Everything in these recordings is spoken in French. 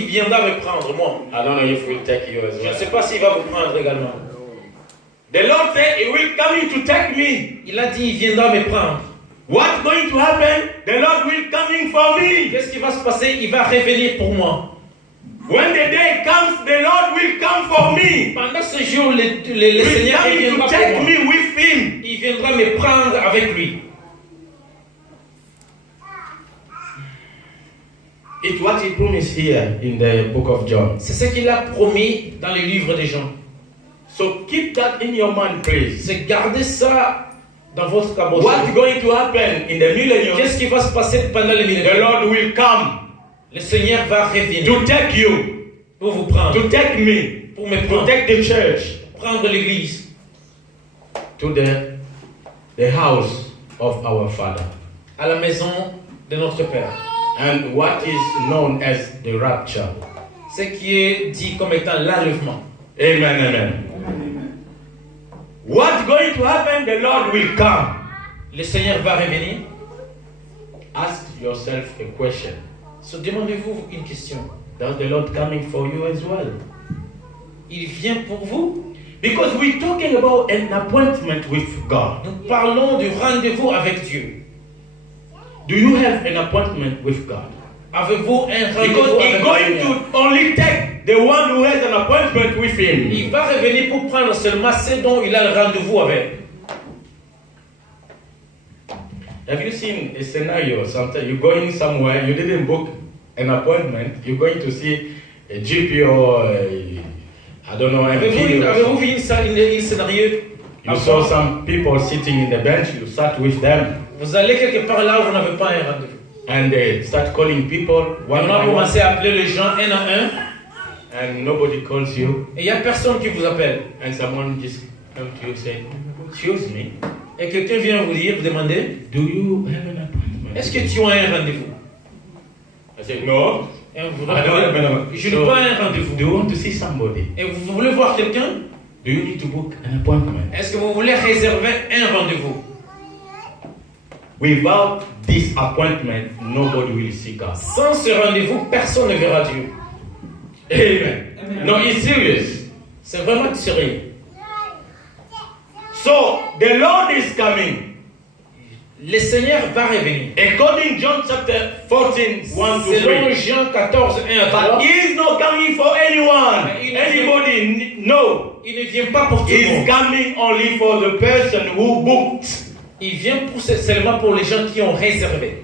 Il viendra me prendre, moi. I don't know if we'll take you as Je ne well. sais pas s'il va vous prendre également. The Lord said He will come to take me. Il a dit, il viendra me prendre. What's going to happen? The Lord will coming for me. Qu'est-ce qui va se passer? Il va revenir pour moi. When the day comes, the Lord will come for me. Pendant ce jour, le He will Seigneur il come viendra to pour take moi. me with Him. Il viendra me prendre avec lui. It's what He promised here in the book of John. C'est ce qu'il a promis dans le livre des Jean. So keep that in your mind, please. C'est garder ça dans votre cabochon. What's going to happen in the millennium? Qu'est-ce qui va se passer pendant le The millénaire? Lord will come Le Seigneur va revenir to take you, pour vous prendre, to take me, pour me to prendre, take the church prendre l'église to the house of our Father. à la maison de notre Père. And what is known as the rapture. Ce qui est dit comme étant l'enlèvement. Amen, amen. What's going to happen? The Lord will come. Le Seigneur va revenir. Ask yourself a question. So, demandez-vous une question. Does the Lord coming for you as well? Il vient pour vous? Because we're talking about an appointment with God. Nous parlons du rendez-vous avec Dieu. Do you have an appointment with God? Avez-vous un rendez-vous Because avec He's le going Seigneur? to only take the one who has an appointment with Him. Il va revenir pour prendre seulement ceux dont il a le rendez-vous avec. Have you seen a scenario? Sometimes you're going somewhere, you didn't book an appointment, you're going to see a GP or I don't know, MP or Avez-vous something. vu un scénario? You saw some people sitting in the bench, you sat with them, Vous allez quelque part là où vous n'avez pas un rendez-vous. and they start calling people Et one on a by one, commencé à appeler les gens un à un. and nobody calls you, Et il n'y a personne qui vous appelle. and someone just come to you and say, excuse me, Et quelqu'un vient vous dire, vous demander, do you have an appointment? est-ce que tu as un rendez-vous? I said, no. Et vous I don't have an répondez, appointment. je n'ai pas un rendez-vous. Do you want to see somebody? Et vous voulez voir quelqu'un? Do you need to book an appointment? Est-ce que vous voulez réserver un rendez-vous? Without this appointment, nobody will see God. Sans ce rendez-vous, personne ne verra Dieu. Amen. No, it's serious. C'est vraiment sérieux. So, the Lord is coming. Le Seigneur va revenir. According to John chapter 14, 1 to Selon 3. Jean 14, 1 à 3, But he is not coming for anyone. Anybody, no. il ne vient pas pour tout le He's monde. coming only for the person who booked Il vient seulement pour les gens qui ont réservé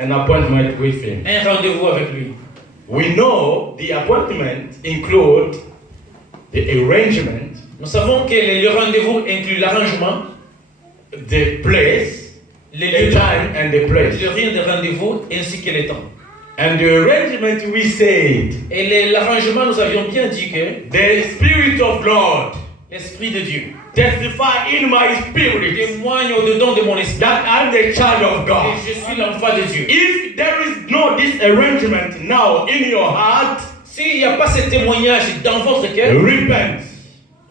an appointment with him. un rendez-vous avec lui. We know the appointment include the arrangement, Nous savons que le rendez-vous inclut l'arrangement, the place, les the lieux time and the place. le rien de rendez-vous ainsi que le temps. And the arrangement we said, Et l'arrangement, nous avions bien dit que the Spirit of Lord l'Esprit de Dieu testify in my spirit témoigne au-dedans de mon esprit that I'm the child of God. que je suis l'enfant de Dieu. If there is no this arrangement now in your heart, S'il n'y a pas ce témoignage dans votre cœur, repent.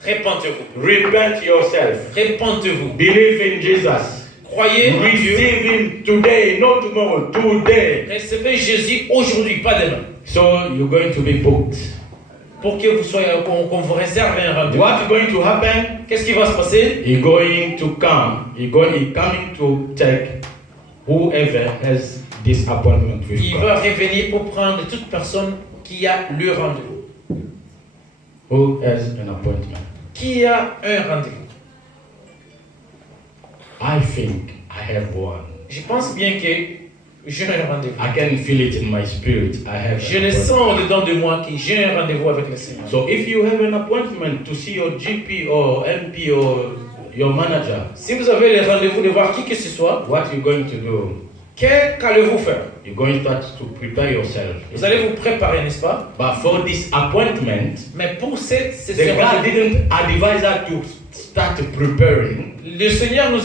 répentez-vous. Repent yourself. Répentez-vous. Believe in Jesus. Croyez en Dieu. Receive Him today, not tomorrow, today. Recevez Jésus aujourd'hui, pas demain. So you're going to be booked. Pour que vous soyez, qu'on vous réserve un rendez-vous. What's going to happen? Qu'est-ce qui va se passer? He's going to come. He's coming to take whoever has this appointment with Il God. va revenir pour prendre toute personne qui a le rendez-vous. Who has an appointment? Qui a un rendez-vous? I think I have one. Je pense bien que j'ai un rendez-vous. I can feel it in my spirit. I have. Je an le appointment. sens au-dedans de moi que j'ai un rendez-vous avec le Seigneur. So if you have an appointment to see your GP or MP or your manager, Si vous avez le rendez-vous de voir qui que ce soit, what you're going to do? qu'allez-vous faire? You're going to start to prepare yourself. Vous allez vous préparer, n'est-ce pas? But for this appointment, Mais pour ce the God rendez-vous, didn't advise us to start preparing, le Seigneur ne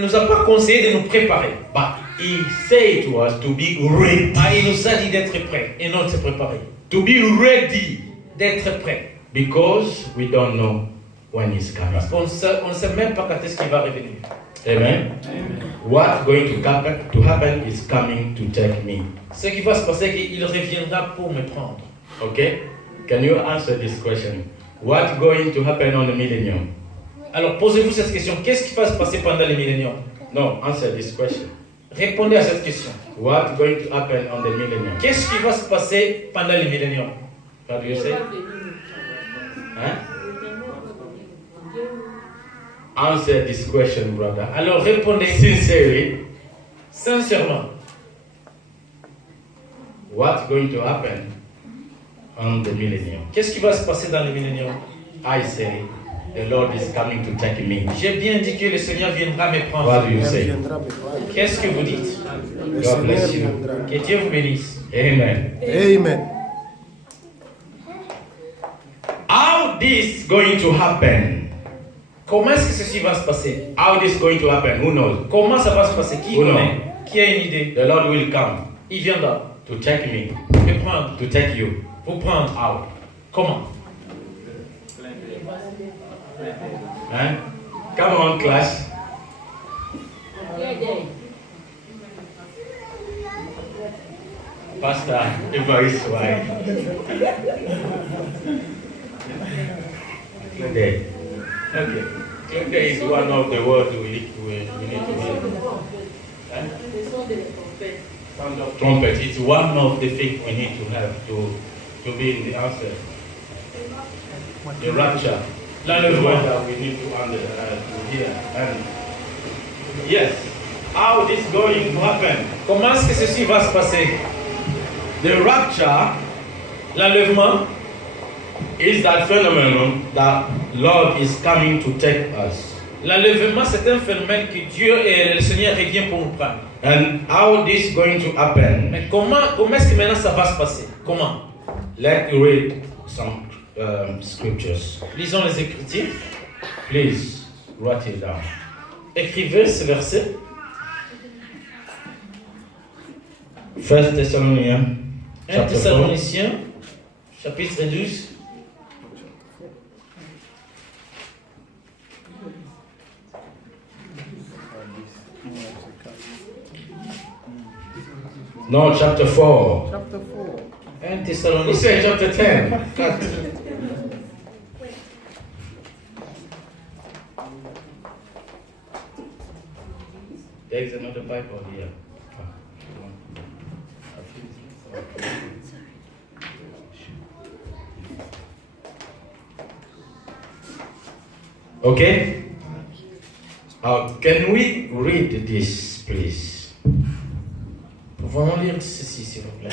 nous a pas conseillé de nous préparer. but He said to us to be ready. Ah, il nous a dit d'être prêts et non de se préparer. To be ready, D'être prêts. because we don't know when He's coming. Parce qu'on ne sait même pas quand est-ce qu'il va revenir. Amen. what's going to happen is coming to take me. Ce qui va se passer, c'est qu'il reviendra pour me prendre. Okay? Can you answer this question? What's going to happen on the millennium? Alors posez-vous cette question. Qu'est-ce qui va se passer pendant les milléniums? No, answer this question. Répondez à cette question. What's going to happen on the millennium? Qu'est-ce qui va se passer pendant les milléniums? What do you say? Huh? Answer this question, brother. Alors répondez Sincerely, sincèrement. what's going to happen on the millennium? Qu'est-ce qui va se passer dans les milléniums? I say, the Lord is coming to take me. J'ai bien dit que le Seigneur viendra me What prendre. do you say? Qu'est-ce que vous dites? God bless you. Que Dieu vous bénisse. Amen. Amen. How this going to happen? Comment est-ce que ceci va se passer? How this going to happen? Who knows? Comment ça va se passer? Qui Oh non. connaît? Qui a une idée? The Lord will come Il viendra to take me, me prendre, to take you. vous prendre. How? Comment? Huh? Come on, class. Pastor Evarist White. Today. Okay. Today is one of the words we need to hear. Huh? Sound of trumpet. It's one of the things we need to have to be in the answer. The rapture. That's the word that we need to hear. And yes, how this going to happen? Comment est-ce que ceci va se passer? The rapture L'enlèvement is that phenomenon that Lord is coming to take us. L'enlèvement, c'est un phénomène que Dieu et le Seigneur revient pour nous prendre. And how this going to happen? Mais comment est-ce que maintenant ça va se passer? Comment? Let's read some scriptures. Lisons les Écritures. Please write it down. Écrivez ce verset. 1 Thessalonians 1 chapter 4. Thessaloniciens, chapitre 12. No, chapter 4. Chapter 4. 1 Who Thessaloniciens. said chapter 10? There is another Bible here. Okay? Can we read this, please? Pouvons-nous lire ceci, s'il vous plaît?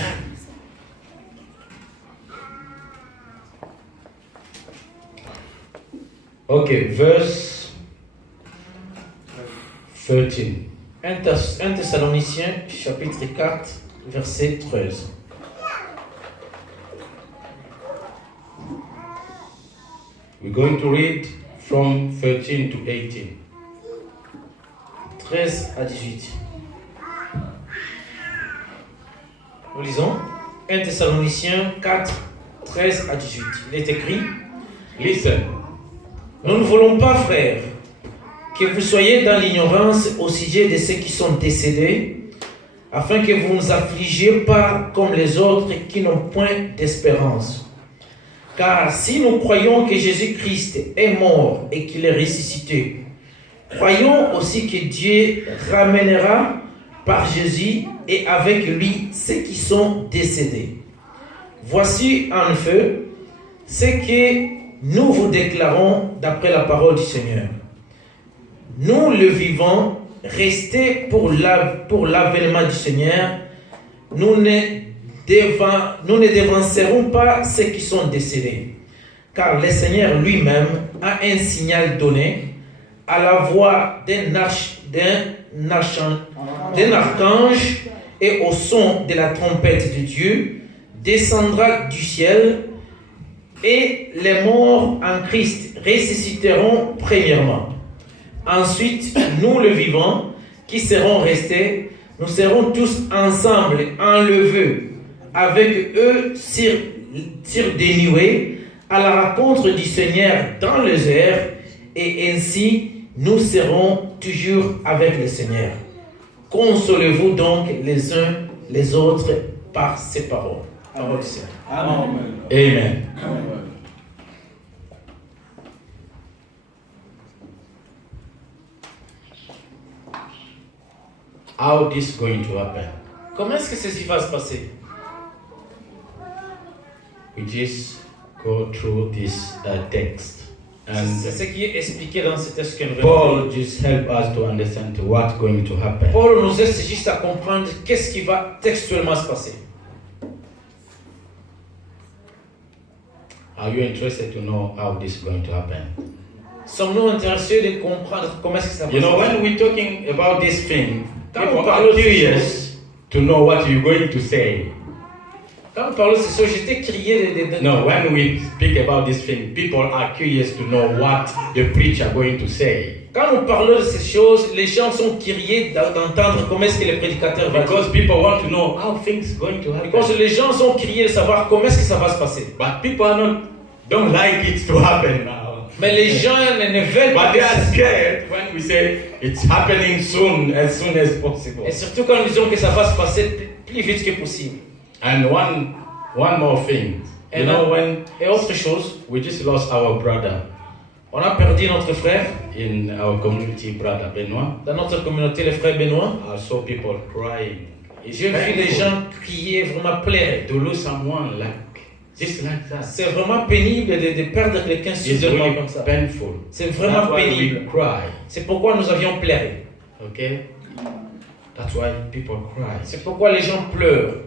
Okay, verse 13. 1 Thessaloniciens, chapitre 4, verset 13. We're going to read from 13 to 18. 13 à 18. Nous lisons 1 Thessaloniciens 4, 13 à 18. Il est écrit: Listen, Nous ne voulons pas, frères, que vous soyez dans l'ignorance au sujet de ceux qui sont décédés, afin que vous ne vous affligiez pas comme les autres qui n'ont point d'espérance. Car si nous croyons que Jésus-Christ est mort et qu'il est ressuscité, croyons aussi que Dieu ramènera par Jésus et avec lui ceux qui sont décédés. Voici en effet ce que nous vous déclarons d'après la parole du Seigneur. Nous le vivons, restés pour l'avènement du Seigneur, nous ne devancerons pas ceux qui sont décédés, car le Seigneur lui-même a un signal donné à la voix d'un archange et au son de la trompette de Dieu, descendra du ciel, et les morts en Christ ressusciteront premièrement. Ensuite, nous le vivants, qui serons restés, nous serons tous ensemble enlevés avec eux sur des nuées à la rencontre du Seigneur dans les airs, et ainsi nous serons toujours avec le Seigneur. Consolez-vous donc les uns les autres par ces paroles. Parole du Seigneur. Amen. Amen. How this is going to happen? Comment est-ce que ceci va se passer? We just go through this text, C'est and ce qui est expliqué dans ce texte que nous venons de Paul lire. just help us to understand what's going to happen. Paul nous aide juste à comprendre qu'est-ce qui va textuellement se passer. Are you interested to know how this is going to happen? Sommes-nous intéressés de comprendre comment est-ce que ça va You se know, passer? when we're talking about this thing, Quand people on parle are de ces curious to know what you're going to say. Quand nous parlons de ces choses, j'étais crié de No, when we speak about this thing, people are curious to know what the preacher going to say. Quand nous parlons de ces choses, les gens sont curieux d'entendre comment est-ce que le prédicateur va dire. Because people want to know how things going to happen. Parce que les gens sont curieux de savoir comment est-ce que ça va se passer. But people are not don't like it to happen now. Mais les gens ne veulent But pas. they are scared when we say it's happening soon as possible. Et surtout quand nous disons que ça va se passer plus vite que possible. And one more thing. You Et, know, when et autre chose, we just lost our brother on a perdu notre frère in our community, brother Benoit, dans notre communauté, le frère Benoît. I saw people crying. Et j'ai vu les gens crier, vraiment pleurer. To lose someone just like that. C'est vraiment pénible de perdre quelqu'un It's soudainement really comme ça. painful. C'est vraiment That's why pénible. we cry. C'est pourquoi nous avions pleuré. Okay? That's why people cry. C'est pourquoi les gens pleurent.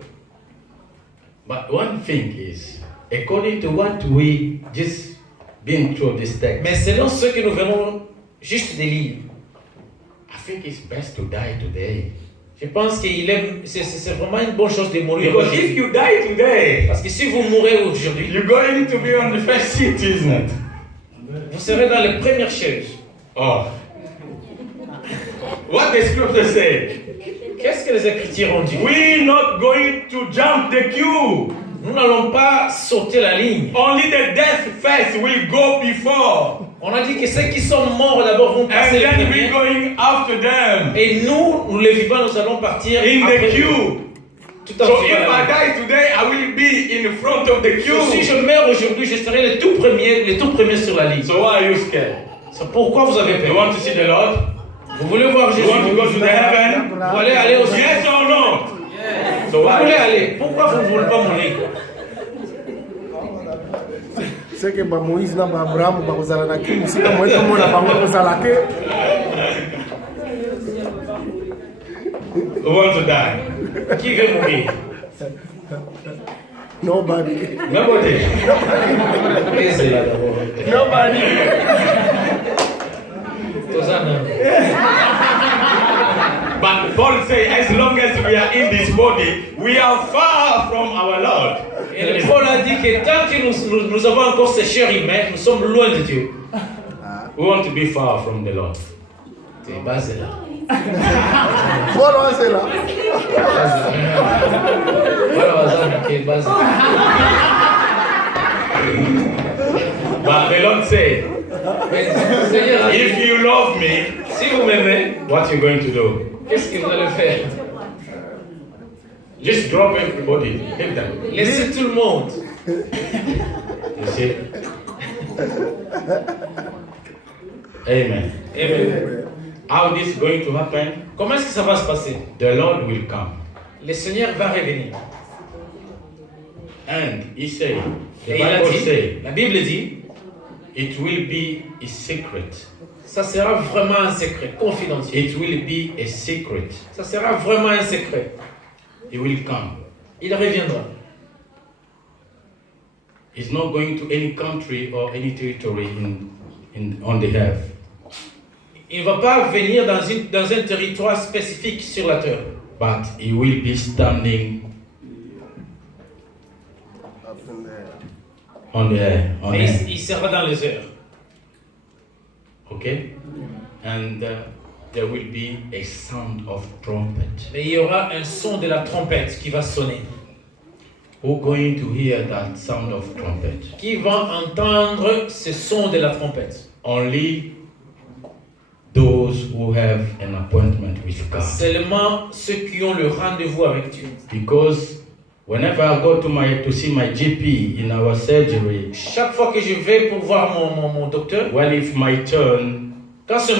But one thing is, according to what we just been through this text, Mais selon ce que nous venons juste de lire, I think it's best to die today. je pense que c'est vraiment une bonne chose de mourir Because if aujourd'hui. you die today, Parce que si vous mourrez aujourd'hui, you're going to be on the first seat, isn't it? vous serez dans les premières chaises. Oh. What the scripture say? Qu'est-ce que les Écritures ont dit? We're not going to jump the queue. Nous n'allons pas sauter la ligne. Only the death first will go before. On a dit que ceux qui sont morts d'abord vont And passer les then we're premiers. going after them Et nous les vivants, nous allons partir in après the queue. tout en So suivant if la I ligne. die today, I will be in front of the Donc, si queue. je meurs aujourd'hui, je serai le tout premier sur la ligne. So why are you scared? C'est pourquoi vous avez You peur. want to see the Lord? Vous voulez voir You Jésus? want to go to the heaven? Vous voulez aller au ciel? Yes or no? So Vous why? voulez aller? Pourquoi vous ne voulez pas mourir? C'est que Moïse na Abraham bakozala na kimi sika moi tout monde bango kozala te. Who wants to die? Qui veut mourir? Nobody. Nobody. Laissez là d'abord. Nobody. Hosanna. But Paul says, as long as we are in this body, we are far from our Lord. Et le Paul a dit que tant que nous avons encore ces chairs humaines, nous sommes loin de Dieu. We want to be far from the Lord. C'est basé là. Voilà, c'est là. Voilà, Hosanna qui est basé. But the Lord said, Mais Seigneur a dit, if you love me, si vous m'aimez, what you going to do? qu'est-ce que vous allez faire? Just drop everybody. Leave them. Laissez tout le monde. You see? Amen. Amen. How this is going to happen? Comment est-ce que ça va se passer? The Lord will come. Le Seigneur va revenir. And he said, the Et il a Bible dit, says, la Bible dit, it will be a secret. ça sera vraiment un secret, confidentiel. It will be a secret. Ça sera vraiment un secret. He will come. Il reviendra. He's not going to any country or any territory on the earth. Il ne va pas venir dans un territoire spécifique sur la terre. But he will be standing on the air. On Mais air. il sera dans les airs. Okay? And there will be a sound of trumpet. Mais il y aura un son de la trompette qui va sonner. Who going to hear that sound of trumpet? Qui va entendre ce son de la trompette? Only those who have an appointment with God. Seulement ceux qui ont le rendez-vous avec Dieu. Because whenever I go to see my GP in our surgery, Chaque fois que je vais pour voir mon docteur, when it's my turn, quand c'est